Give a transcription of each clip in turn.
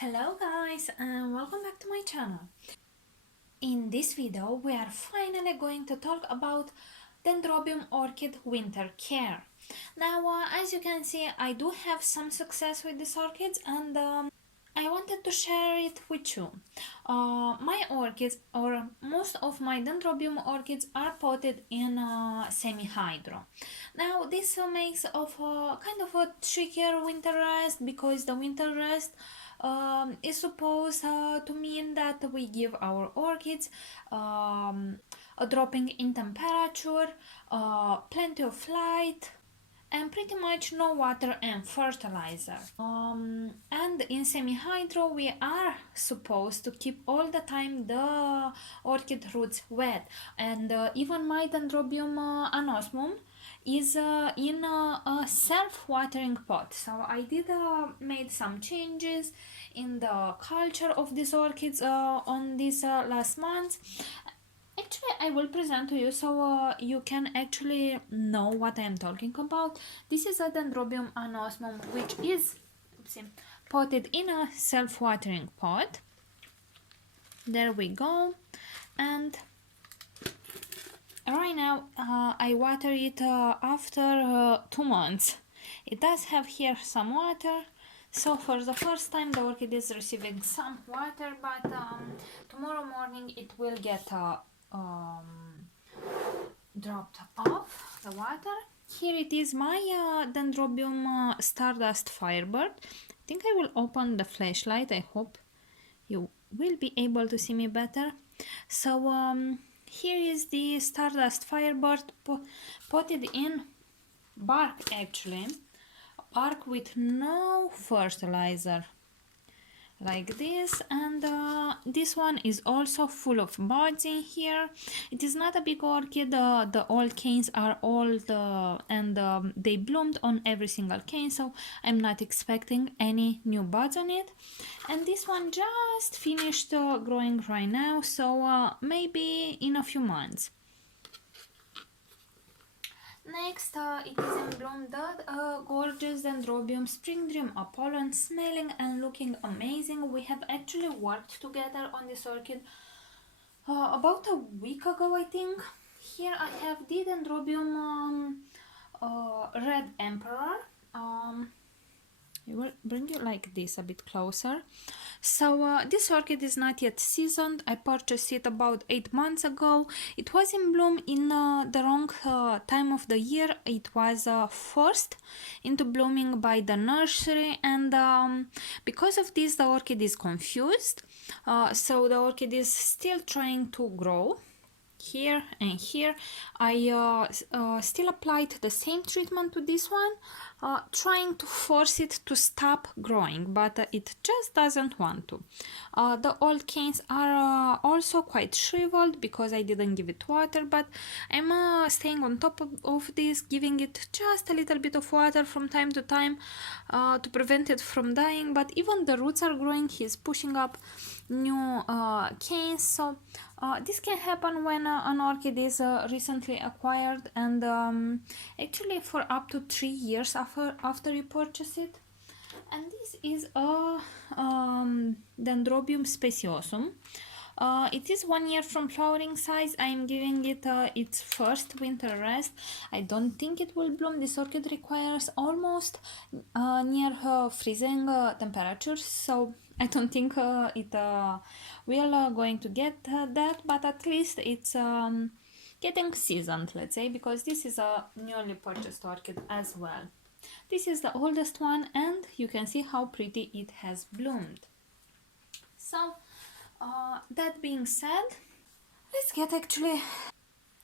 Hello guys and welcome back to my channel. In this video we are finally going to talk about Dendrobium Orchid winter care. Now as you can see, I do have some success with these orchids and I wanted to share it with you. My orchids, or most of my Dendrobium orchids, are potted in semi-hydro. Now this makes of kind of a trickier winter rest, because the winter rest is supposed to mean that we give our orchids a dropping in temperature, plenty of light, and pretty much no water and fertilizer. And in semi-hydro we are supposed to keep all the time the orchid roots wet, and even my Dendrobium anosmum is in a self-watering pot. So I did made some changes in the culture of these orchids on this last month. Actually, I will present to you so you can actually know what I am talking about. This is a Dendrobium anosmum, which is potted in a self-watering pot. There we go. And right now I water it after 2 months. It does have here some water. So for the first time the orchid is receiving some water, but tomorrow morning it will get dropped off the water. Here it is, my Dendrobium Stardust Firebird. I think I will open the flashlight. I hope you will be able to see me better. So here is the Stardust Firebird potted in bark, actually. Bark with no fertilizer, like this. And this one is also full of buds in here. It is not a big orchid. The old canes are old and they bloomed on every single cane, so I'm not expecting any new buds on it. And this one just finished growing right now, so maybe in a few months. Next, it is in bloom the gorgeous Dendrobium Spring Dream Apollon, smelling and looking amazing. We have actually worked together on this orchid about a week ago, I think. Here I have the Dendrobium Red Emperor. I will bring you like this a bit closer. So this orchid is not yet seasoned. I purchased it about 8 months ago. It was in bloom in the wrong time of the year. It was forced into blooming by the nursery, and because of this the orchid is confused. So the orchid is still trying to grow. Here and here I still applied the same treatment to this one, trying to force it to stop growing, but it just doesn't want to. The old canes are also quite shriveled because I didn't give it water, but I'm staying on top of this, giving it just a little bit of water from time to time to prevent it from dying. But even the roots are growing. He's pushing up new canes, so this can happen when an orchid is recently acquired, and actually for up to 3 years after you purchase it. And this is a Dendrobium speciosum. It is 1 year from flowering size. I am giving it its first winter rest. I don't think it will bloom. This orchid requires almost near freezing temperatures, so I don't think it will going to get that, but at least it's getting seasoned, let's say, because this is a newly purchased orchid as well. This is the oldest one, and you can see how pretty it has bloomed. So that being said, let's get actually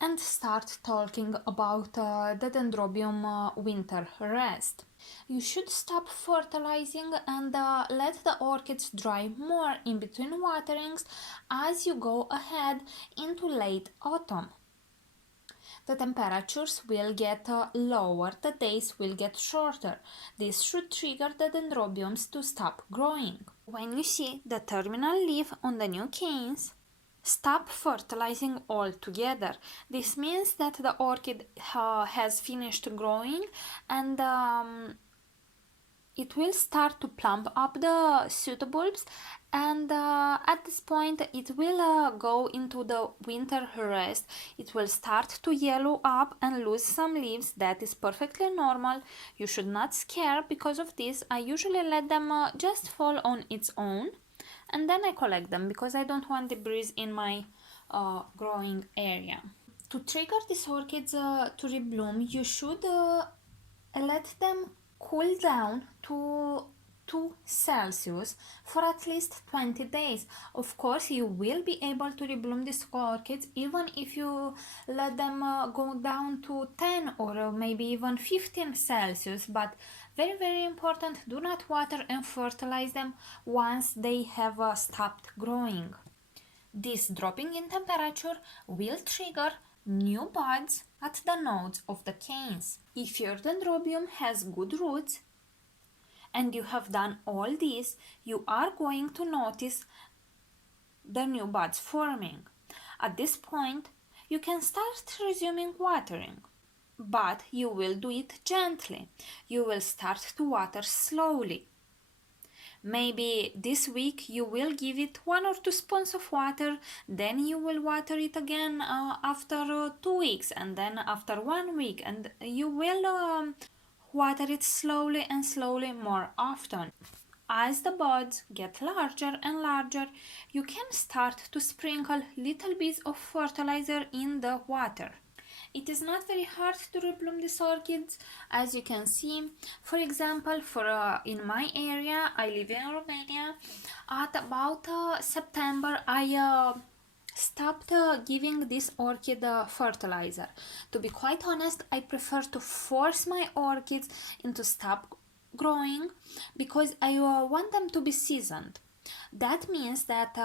and start talking about the Dendrobium winter rest. You should stop fertilizing and let the orchids dry more in between waterings as you go ahead into late autumn. The temperatures will get lower, the days will get shorter. This should trigger the dendrobiums to stop growing. When you see the terminal leaf on the new canes, stop fertilizing altogether. This means that the orchid has finished growing, and it will start to plump up the pseudobulbs, and at this point it will go into the winter rest. It will start to yellow up and lose some leaves. That is perfectly normal. You should not scare because of this. I usually let them just fall on its own, and then I collect them because I don't want debris in my growing area. To trigger these orchids to rebloom, you should let them cool down to 2 Celsius for at least 20 days. Of course, you will be able to rebloom these orchids even if you let them go down to 10 or maybe even 15 Celsius, but very important, do not water and fertilize them once they have stopped growing. This dropping in temperature will trigger new buds at the nodes of the canes. If your dendrobium has good roots and you have done all this, you are going to notice the new buds forming. At this point, you can start resuming watering, but you will do it gently. You will start to water slowly. Maybe this week you will give it 1 or 2 spoons of water, then you will water it again after 2 weeks, and then after 1 week, and you will water it slowly and slowly more often. As the buds get larger and larger, you can start to sprinkle little bits of fertilizer in the water. It is not very hard to rebloom these orchids, as you can see. For example, in my area, I live in Romania. At about September, I stopped giving this orchid fertilizer. To be quite honest, I prefer to force my orchids into stop growing because I want them to be seasoned. That means that,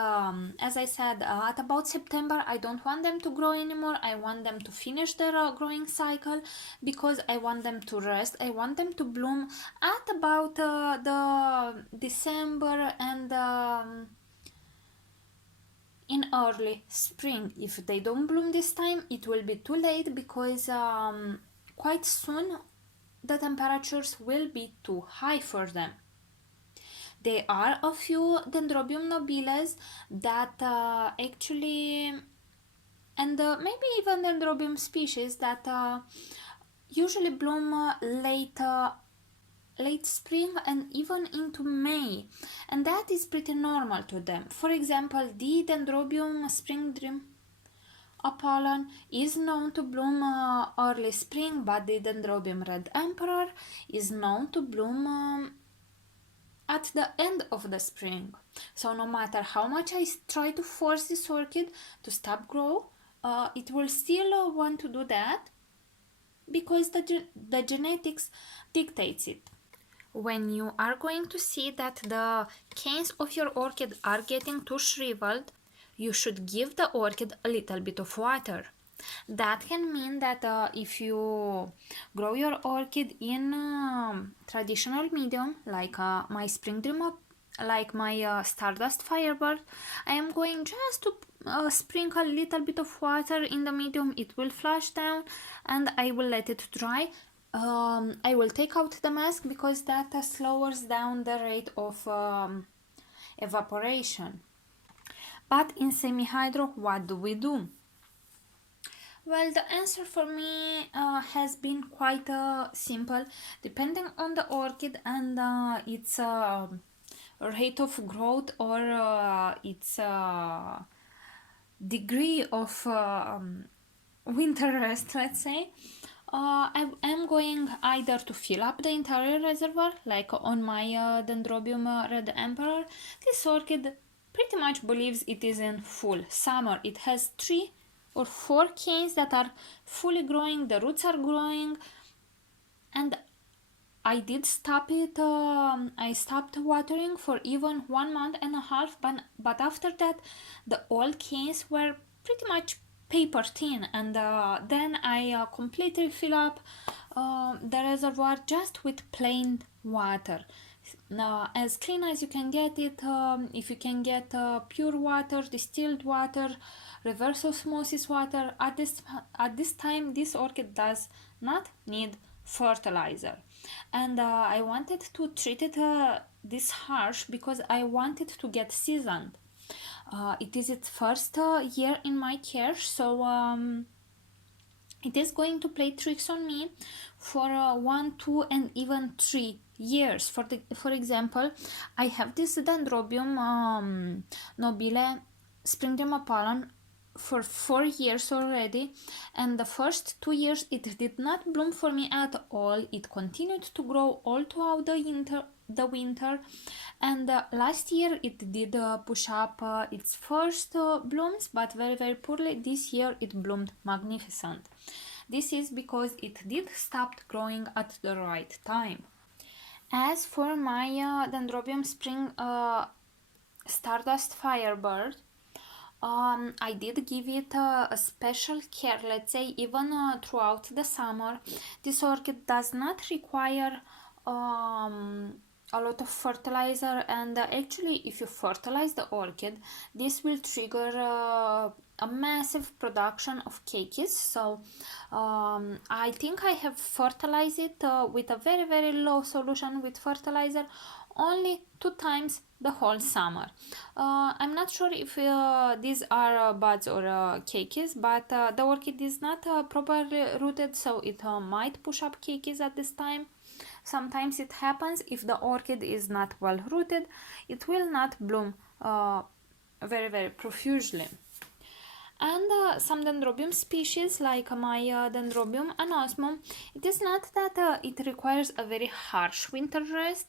as I said, at about September, I don't want them to grow anymore. I want them to finish their growing cycle because I want them to rest. I want them to bloom at about the December and in early spring. If they don't bloom this time, it will be too late because quite soon the temperatures will be too high for them. There are a few Dendrobium nobiles that actually, and maybe even Dendrobium species that usually bloom late spring and even into May, and that is pretty normal to them. For example, the Dendrobium springdream Apollon is known to bloom early spring, but the Dendrobium red emperor is known to bloom at the end of the spring. So no matter how much I try to force this orchid to stop grow, it will still want to do that because the genetics dictates it. When you are going to see that the canes of your orchid are getting too shriveled, you should give the orchid a little bit of water. That can mean that if you grow your orchid in traditional medium, like my spring dream, like my stardust firebird, I am going just to sprinkle a little bit of water in the medium. It will flush down and I will let it dry. I will take out the mask because that slows down the rate of evaporation. But in semi-hydro, what do we do? Well, the answer for me has been quite simple. Depending on the orchid and its rate of growth or its degree of winter rest, let's say, I am going either to fill up the entire reservoir, like on my Dendrobium Red Emperor. This orchid pretty much believes it is in full summer. It has 3 or 4 canes that are fully growing, the roots are growing, and I did stop it. I stopped watering for even 1.5 months, but after that the old canes were pretty much paper thin, and then I completely fill up the reservoir just with plain water. As clean as you can get it. If you can get pure water, distilled water, reverse osmosis water, at this time this orchid does not need fertilizer. and I wanted to treat it this harsh because I wanted to get seasoned. It is its first year in my care, so it is going to play tricks on me for 1, 2, and even 3 years. For example, I have this Dendrobium Nobile Springtime Apollon for 4 years already, and the first 2 years it did not bloom for me at all. It continued to grow all throughout the winter, and last year it did push up its first blooms, but very very poorly. This year it bloomed magnificent. This is because it did stop growing at the right time. As for my Dendrobium Spring Stardust Firebird, I did give it a special care, let's say, even throughout the summer. This orchid does not require a lot of fertilizer, and actually if you fertilize the orchid, this will trigger a massive production of cakeys. So I think I have fertilized it with a very very low solution with fertilizer only 2 times the whole summer. I'm not sure if these are buds or cakeys, but the orchid is not properly rooted, so it might push up cakeys at this time. Sometimes it happens. If the orchid is not well rooted, it will not bloom very very profusely. And some dendrobium species like my Dendrobium anosmum, it is not that it requires a very harsh winter rest,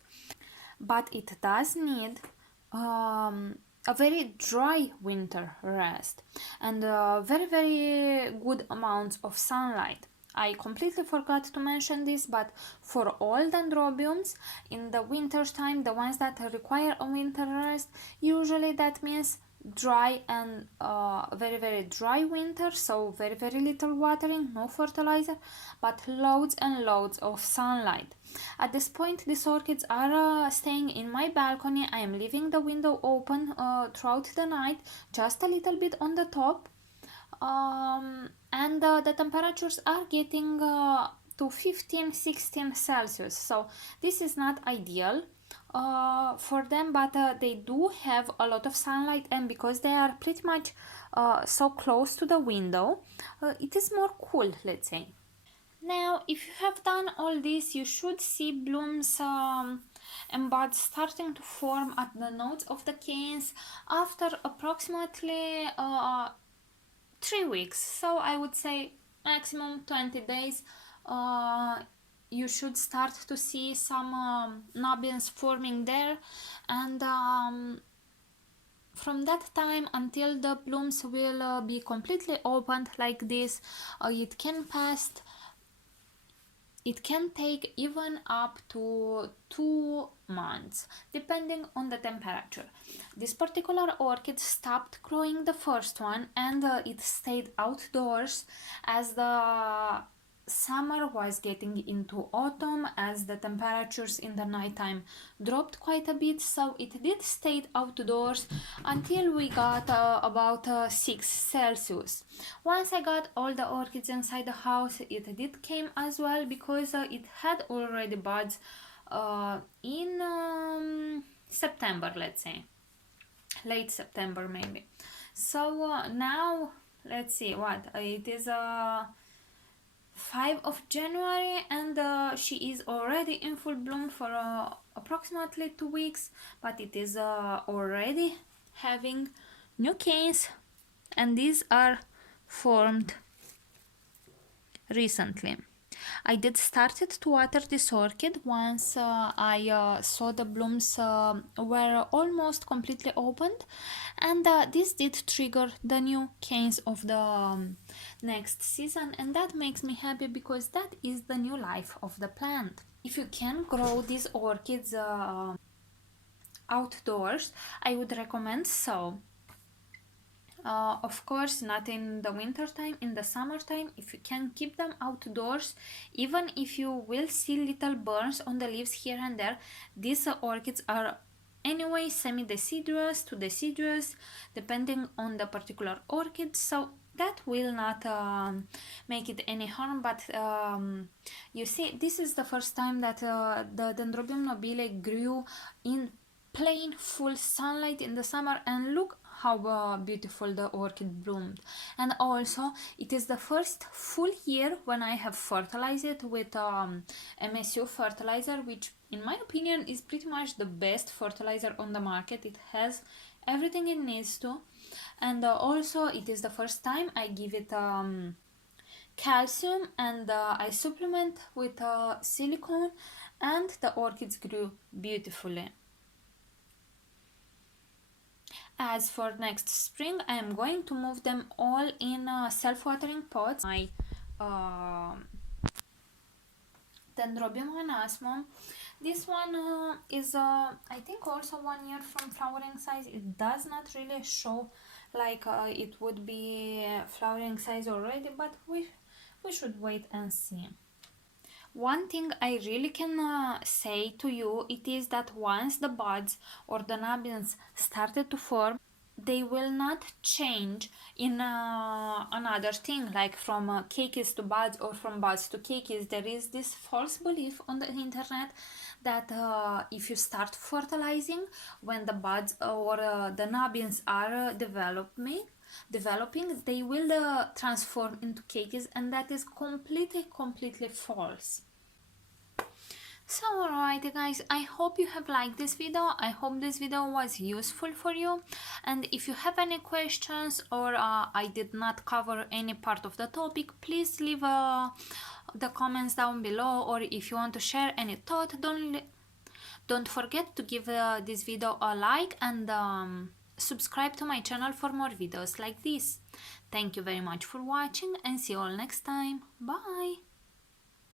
but it does need a very dry winter rest and very very good amounts of sunlight. I completely forgot to mention this, but for all dendrobiums in the winter time, the ones that require a winter rest, usually that means dry and very very dry winter, so very very little watering, no fertilizer, but loads and loads of sunlight. At this point these orchids are staying in my balcony. I am leaving the window open throughout the night, just a little bit on the top, and the temperatures are getting to 15-16 Celsius, so this is not ideal for them, but they do have a lot of sunlight, and because they are pretty much so close to the window, it is more cool, let's say. Now if you have done all this, you should see blooms and buds starting to form at the nodes of the canes after approximately 3 weeks, so I would say maximum 20 days. You should start to see some nubbins forming there, and from that time until the blooms will be completely opened like this, it can take even up to 2 months, depending on the temperature. This particular orchid stopped growing the first one, and it stayed outdoors as the summer was getting into autumn, as the temperatures in the nighttime dropped quite a bit, so it did stay outdoors until we got about 6 Celsius. Once I got all the orchids inside the house, it did came as well, because it had already buds in September, let's say late September maybe. So now let's see what it is, 5 of January, and she is already in full bloom for approximately 2 weeks, but it is already having new canes, and these are formed recently. I did started to water this orchid once I saw the blooms were almost completely opened, and this did trigger the new canes of the next season, and that makes me happy because that is the new life of the plant. If you can grow these orchids outdoors, I would recommend so. Of course, not in the winter time. In the summertime, if you can keep them outdoors, even if you will see little burns on the leaves here and there, these orchids are anyway semi-deciduous to deciduous, depending on the particular orchid, so that will not make it any harm, but you see, this is the first time that the Dendrobium nobile grew in plain full sunlight in the summer, and look how beautiful the orchid bloomed. And also it is the first full year when I have fertilized it with MSU fertilizer, which in my opinion is pretty much the best fertilizer on the market. It has everything it needs to, and also it is the first time I give it calcium, and I supplement with silicone, and the orchids grew beautifully. As for next spring, I am going to move them all in self-watering pots. My Dendrobium anasmum. This one is I think also 1 year from flowering size. It does not really show like it would be flowering size already, but we should wait and see. One thing I really can say to you, it is that once the buds or the nubbins started to form, they will not change in another thing, like from cakeys to buds or from buds to cakeys. There is this false belief on the internet that if you start fertilizing when the buds or the nubbins are developing, they will transform into cakeys, and that is completely false. So alright guys, I hope you have liked this video. I hope this video was useful for you, and if you have any questions or I did not cover any part of the topic, please leave the comments down below, or if you want to share any thought, don't forget to give this video a like, and subscribe to my channel for more videos like this. Thank you very much for watching, and see you all next time. Bye!